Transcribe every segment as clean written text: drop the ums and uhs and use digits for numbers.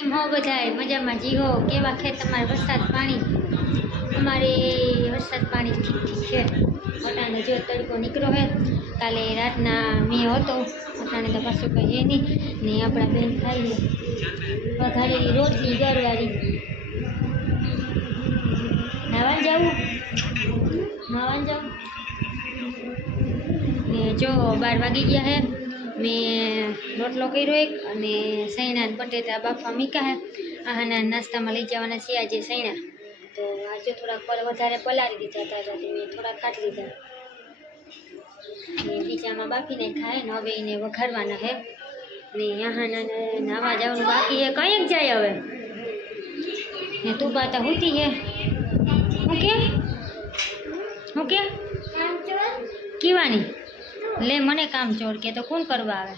કેમ હો બધાય મજામાં જીવો? કેવા છે તમારે વરસાદ પાણી? અમારે વરસાદ પાણી ઠીક ઠીક છે. અટાણે જો તડકો નીકળ્યો હે. કાલે રાતના મેં હતો અટાણે તો પાછું કંઈ હે નહીં ને આપણા બેન ખાઈ વઘારેલી રોટલી ગરવાળી. નાવા જવું ને જો 12 વાગી ગયા હે. મેં રોટલો કર્યો એક અને સૈણા બટેટા બાફવા મીકા હે. આહાના નાસ્તામાં લઈ જવાના છે આજે સૈણા. તો આજે થોડાક વધારે પલાળી દીધા હતા મેં થોડાક કાઢી લીધા ને બીજામાં બાફીને ખાય ને હવે એને વઘારવાના હે ને આહાના નાવા જવાનું બાકી હે. કઈક જાય હવે ને તું પાતા હોતી હે હું કે કીવાની લે મને કામ ચોર કે તો કોણ કરવા આવે?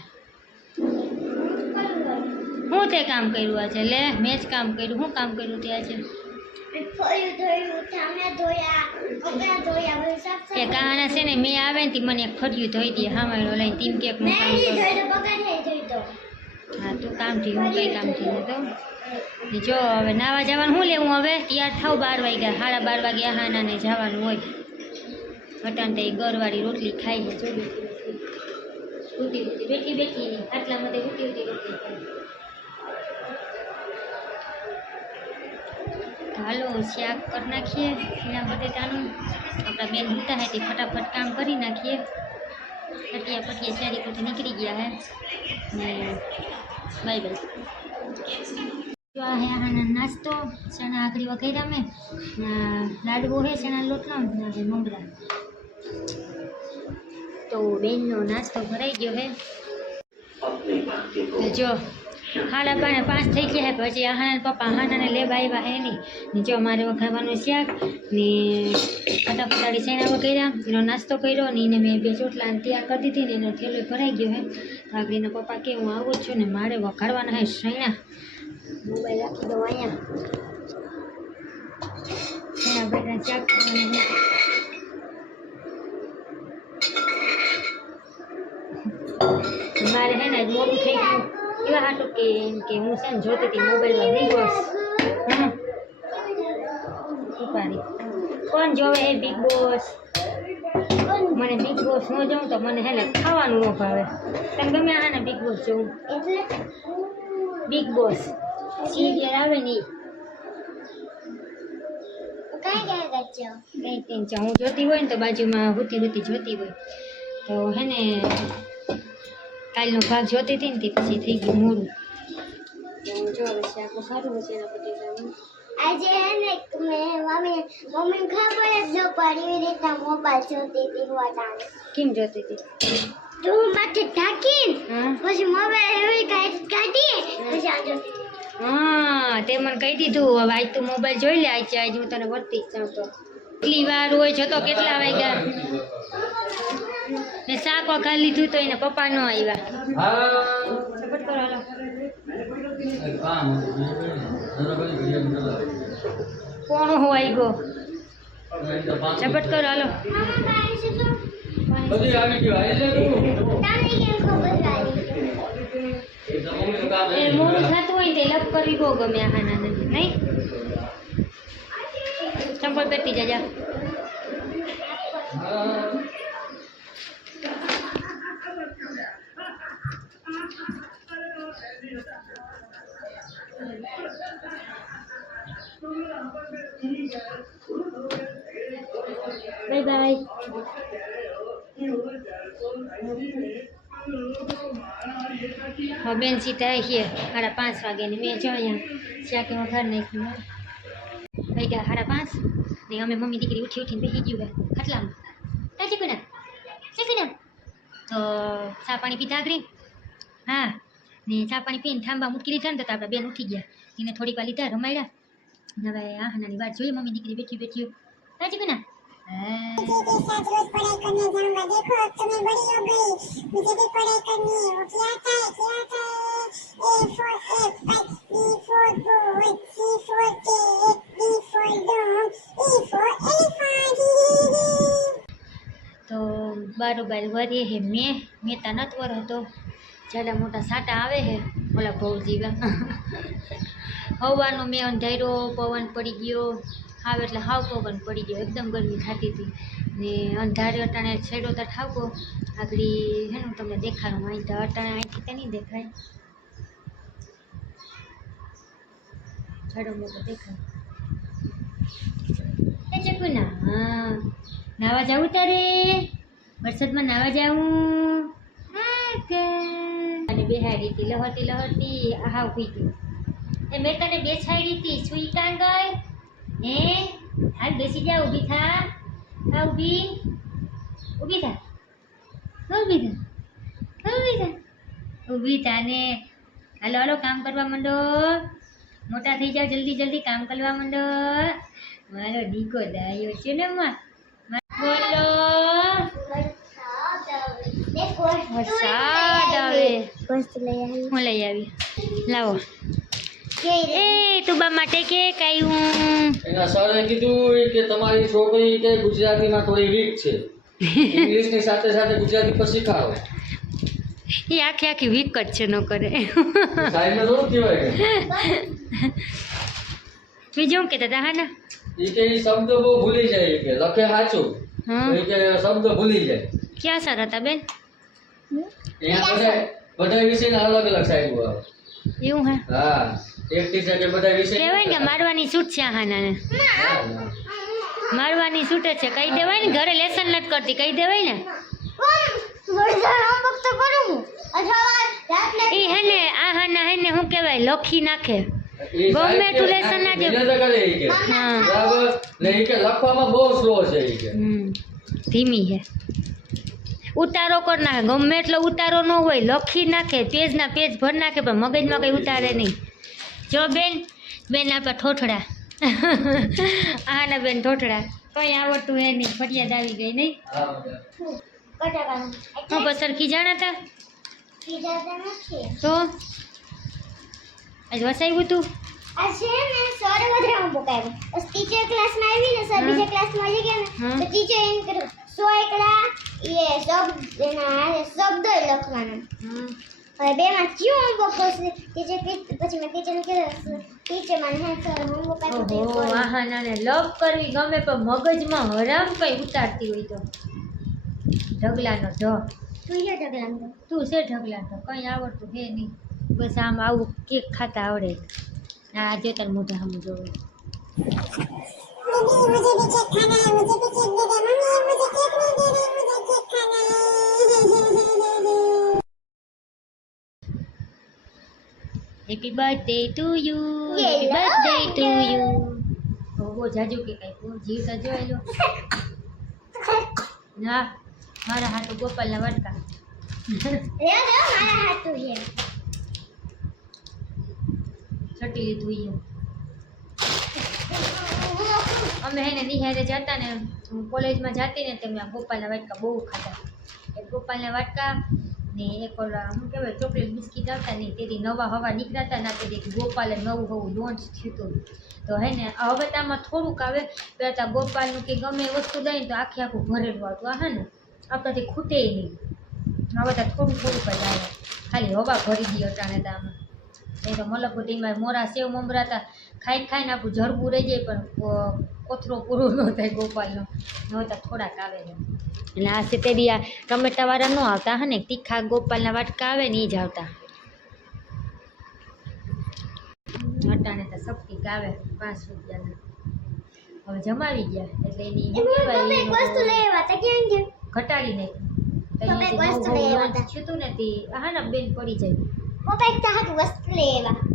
હું તે કામ કર્યું આજે? લે મેં જ કામ કર્યું. હું કામ કર્યું તે આજે? એ કહાના છે ને મેં આવે ને મને ફર્યું ધોઈ દે હામાળો લઈને ટીમ કેકનું કામ કરું. હા તું કામથી હું કઈ કામથી તો જો હવે નાવા જવાનું શું લેવું? હવે તૈયાર થાવ 12 વાગ્યા 12:30 વાગે આહાનાને જવાનું હોય. અટાણ તો એ ગરવાળી રોટલી ખાઈ છે. જો બેઠી આટલામાં રોટલી ખાય. હાલો શાક કરી નાખીએ સીણા બટેટાનું. આપણા બેન હોતા હે તે ફટાફટ કામ કરી નાખીએ. પટિયા ચારી પરથી નીકળી ગયા હે ને બાય બાય. જો આ હે આના નાસ્તો ચણા આખરી વઘાર્યા મેં. લાડવો હે ચણા લોટનો ને મમરા. તો બેનનો નાસ્તો ભરાઈ ગયો હે. તો જો 5:30 થઈ ગયા હે. પછી આહાના પપ્પા આહાનાને લેવા આવ્યા હે નહીં ને જો મારે વઘારવાનું શાક ને ફટાફટાડી સૈણા વઘાર્યા એનો નાસ્તો કર્યો ને એને મેં 2 ચોટલા તૈયાર કરી દીધી ને એનો થેલો ભરાઈ ગયો હે. તો આગળ એના પપ્પા કે હું આવું જ છું ને મારે વઘારવાના હે સૈણા. મોબાઈલ રાખી દઉં અહીંયા. સૈણા બટેટા શાક કરવાનું મારે હે ને મોડું થઈ ગયું એવા હાટું કે હું છે ને જોતી હતી મોબાઈલમાં બિગ બોસ. ઉપાડી કોણ જોવે હે બિગ બોસ? મને બિગ બોસ ન જોઉં તો મને હે ને ખાવાનું ન ભાવે. તમે ગમે હા ને બિગ બોસ જોઉં? બિગ બોસ સિરિયલ આવે ને કઈ હું જોતી હોય ને તો બાજુમાં હુતી જોતી હોય તો હે ને કાલનો ભાગ જોતી હતી ને તે પછી થઈ ગયું મોડું. તો જો હવે શાક સારું હશે એના પછી આજે હે ને મમ્મી ખબર જ ન પડી એવી રીતના મોબાઈલ જોતી હતી વાટાને. કેમ જોતી હતી? તું માથે ઢાંકીને પછી મોબાઈલ એવી કાઢી પછી આ જોતી. હા તે મને કહી દીધું હવે આજ તું મોબાઈલ જોઈ લે. આજ હું તને વર્તી જ જાઉં તો કેટલી વાર હોય જતો કેટલા વાગ્યા ને શાક વઘાર લીધું તો એના પપ્પા ન આવ્યા. સપોર્ટ કરો હાલો. કોણ હોય ગો સપોર્ટ કરો હાલો. એ મોડું થતું હોય તે લપ કરવી બહુ ગમે આહાના નહીં. ચંપલ પહેરતી જાજા. Bye bye. બેન સીધા છે 5:30 વાગે ને મેં જો અહીંયા શાક વઘાર નાખ્યું. ભાઈ ગયા 5:30 ને અમે મમ્મી દીકરી ઉઠીને બેસી ગયું હે ખાટલામાં. કાચી કુના તો ચા પાણી પીધા આગળ. હા ને ચા પાણી પીને થાંભા મૂકી લીધા ને તો આપણા બેન ઉઠી ગયા. એને થોડીક વાર લીધા રમાડ્યા. હવે આહાનાની વાત જોઈએ મમ્મી દીકરી બેઠી કાચી કુના તો બારોબાર વરીએ હે. મેં તા નથી વર હતો. જાડા મોટા સાટા આવે હે ઓલા ભવ જીવા હવાનો મેં અંધાર્યો, પવન પડી ગયો, હાવ એટલે હાવ પવન પડી ગયો, એકદમ ગરમી થતી હતી ને અંધારે અટાણે છેડો તો ઠાવકો આગળ હે ને હું તમને દેખાડું, અહીં તો અટાણે અહીંથી તો નહીં દેખાય, છેડો મોટો દેખાય. એ ચકુના હા નાવા જાવું તારે, વરસાદમાં નાવા જાવું અને બેહાડી હતી લહરતી લહરતી હાવ પી ગયું. એ મેં તને બેસાડી હતી, સુઈ કાં ગઈ હે? હાલ બેસી જા, ઊભી થા, થા ઊભી, ઊભી થા, ઊભી થા, ઊભી થા, ઊભી થા ને હાલો હાલો કામ કરવા માંડો, મોટા થઈ જાઓ, જલ્દી જલ્દી કામ કરવા માંડો. મારો દીકો દાયો છે ને માં, બોલો વરસાદ આવે. હું લઈ આવી, લાવો. એ તુબા માટે કે કાયું એના સરે કીધું કે તમારી છોકરી કે ગુજરાતીમાં થોડી વીક છે, ઇંગ્લિશની સાથે સાથે ગુજરાતી પણ શીખાડો. એ આખી આખી વીક જ છે, ન કરે. સાહેબને થોડું કહેવાય કે બીજું શું કહેતા હતા? હા ને એ કે ઈ શબ્દ બહુ ભૂલી જાય, કે લખે સાચું હા તો ઈ કે શબ્દ ભૂલી જાય. ક્યાં સર હતા બેન? અહીંયા બધા વિષયના અલગ અલગ સાહેબ આવે. એવું હે? હા, એક ટીચર કે બધા વિષય કહેવાય ને કે મારવાની છૂટ છે આહાનાને, મારવાની છૂટ જ છે. કહી દેવાય ને ઘરે લેસન નથી કરતી, કહી દેવાય ને. એ હે ને આહાના હે ને શું કહેવાય લખી નાખે, ગમે એટલું લેસન ના દે. મહેનત કરે ઈ કે હા બરાબર ને, ઈ કે લખવામાં બહુ સ્લો છે ઈ કે. ધીમી હે, ઉતારો કર નાખે, ગમે એટલો ઉતારો ન હોય લખી નાખે, પેજના પેજ ભર નાખે, પણ મગજમાં કંઈ ઉતારે નહીં. જો બેન, બેન આપણા ઠોઠડા, આના બેન ઠોઠડા, કંઈ આવડતું હે નહીં, ફરિયાદ આવી ગઈ નહીં. હા બધા. હું પસર ખીજાણા હતા તો આજ વસાવ્યું તું. ટીચર ક્લાસમાં આવી ને સર બીજા ક્લાસમાં આવી ગયા ને તો ટીચર એમ કર્યું 100 એકડા એ શબ્દ એના શબ્દ લખવાના. હવે બેમાં ક્યું હોમવર્ક કરશે ટીચર પછી મેં ટીચરને કીધું ટીચર મને હે સર હોમવર્ક આપ્યું ઓહો, આહાનાને લવ કરવી ગમે પણ મગજમાં હરામ કઈ ઉતારતી હોય તો ઢગલાનો ઢ. તું હે ઢગલાનો તું છે ઢગલાનો, કંઈ આવડતું હે નહીં, બસ આમ આવું કેક ખાતા આવડે. આ જો તાર મોઢા સામું જોવે. Happy birthday to you, happy birthday to you. બહુ જાજુ કે કઈ જીવતા જોયેલો. ના મારા હાટુ ગોપાલના વાટકા મારા હાથું હે છટી લીધું ઈ. અમે હે ને નિહારે જતા ને, હું કોલેજમાં જતી ને તેમ ગોપાલના વાટકા બહુ ખાતા. એક ગોપાલના વાટકા ને એક ઓલા શું કહેવાય ચોકલેટ બિસ્કીટ આવતા ને, તેથી નવા હવા નીકળાતા ના તેથી ગોપાલે નવું નવું લોન્ચ થયું હતું. તો હે ને હવે તો આમાં થોડુંક આવે, પહેલાં ગોપાલનું કે ગમે વસ્તુ દઈ ને તો આખે આખું ભરેલું આવતું. આ હે ને આપણાથી ખૂટે નહીં, હવે તો થોડું થોડુંક જ આવે, ખાલી હવા ભરી દઈએ અટાણે તો આમાં. એ તો મલકુટીમાં મોરા સેવ મમરા હતા, ખાઈને ખાઈને આપણું જડબું રહી જાય પણ કોથરો પૂરો ન થાય ગોપાલનો. હવે તો થોડાક આવે છે. એટલે આ સેતેડી આ ટમેટાવાળા ન આવતા હે ને, તીખા ગોપાલના વાટકા આવે ને એ જ આવતા. અટાણે તો શક્તિ આવે 5 રૂપિયાના, હવે જમાવી ગયા એટલે એની શું કહેવાય એક વસ્તુ લઈ આવ્યા તા કેમ કે ઘટાડી નાખી. એક વસ્તુ લઈ આવ્યા તા થયું હતું ને તે હા ને બેન પડી જાય. પપ્પા એક તા હાથ વસ્તુ લઈ આવ્યા